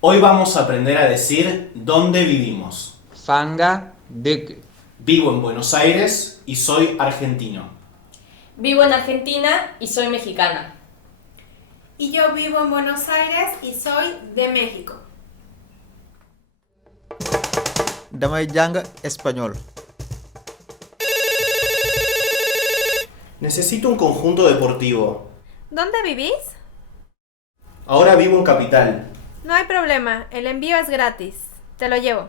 Hoy vamos a aprender a decir dónde vivimos. Fanga Duk. Vivo en Buenos Aires y soy argentino. Vivo en Argentina y soy mexicana. Y yo vivo en Buenos Aires y soy de México. Damay jàng español. Necesito un conjunto deportivo. ¿Dónde vivís? Ahora vivo en Capital. No hay problema, el envío es gratis. Te lo llevo.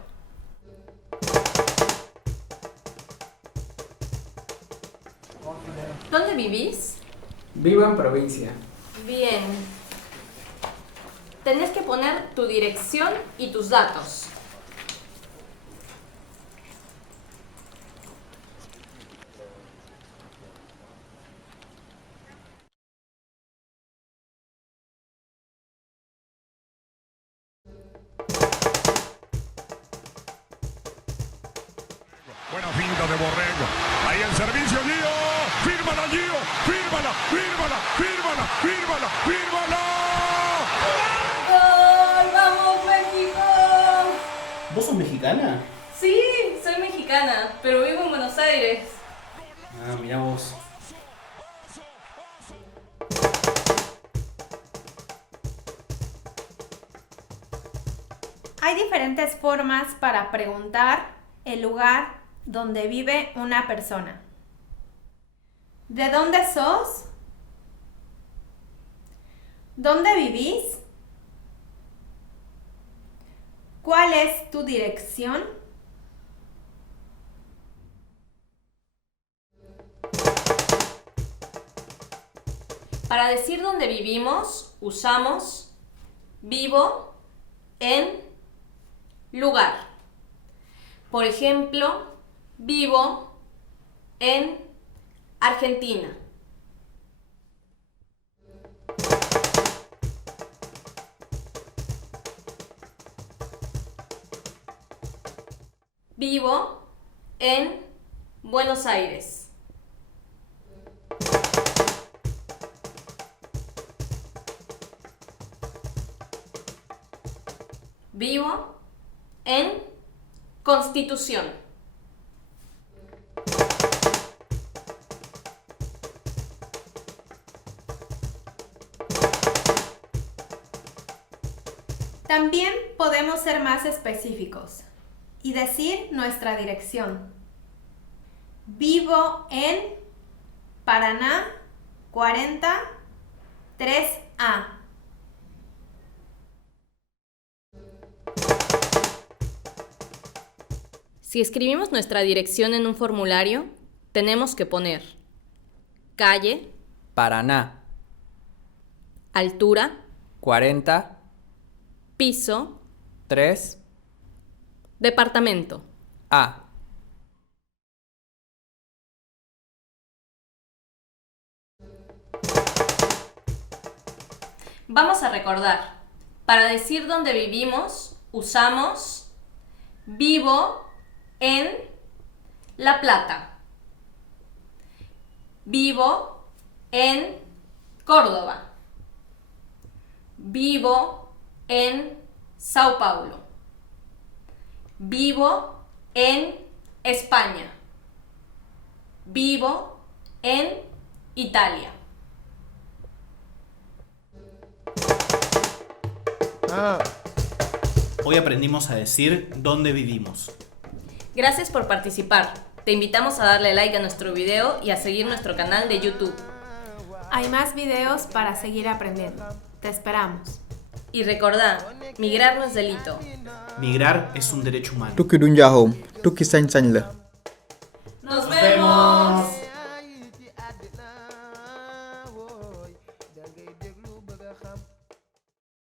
¿Dónde vivís? Vivo en provincia. Bien. Tenés que poner tu dirección y tus datos. Buena finta de Borrego. Ahí el servicio, Gio. Fírmala, Gio. Fírmala, fírmala, fírmala, fírmala, fírmala. ¡Gol! ¡Vamos, México! ¿Vos sos mexicana? Sí, soy mexicana, pero vivo en Buenos Aires. Ah, mirá vos. Hay diferentes formas para preguntar el lugar donde vive una persona. ¿De dónde sos? ¿Dónde vivís? ¿Cuál es tu dirección? Para decir dónde vivimos, usamos vivo en lugar. Por ejemplo, vivo en Argentina. Vivo en Buenos Aires. Vivo en Constitución. También podemos ser más específicos y decir nuestra dirección. Vivo en Paraná 40 3A. Si escribimos nuestra dirección en un formulario, tenemos que poner calle, Paraná. altura, 40 piso, 3 departamento. A. Vamos a recordar, para decir dónde vivimos, usamos vivo en La Plata. Vivo en Córdoba. Vivo en Sao Paulo. Vivo en España. Vivo en Italia. Hoy aprendimos a decir dónde vivimos. Gracias por participar. Te invitamos a darle like a nuestro video y a seguir nuestro canal de YouTube. Hay más videos para seguir aprendiendo. Te esperamos. Y recordá, migrar no es delito. Migrar es un derecho humano. Tukki du njaaxum tukki sañ-sañ la. ¡Nos vemos!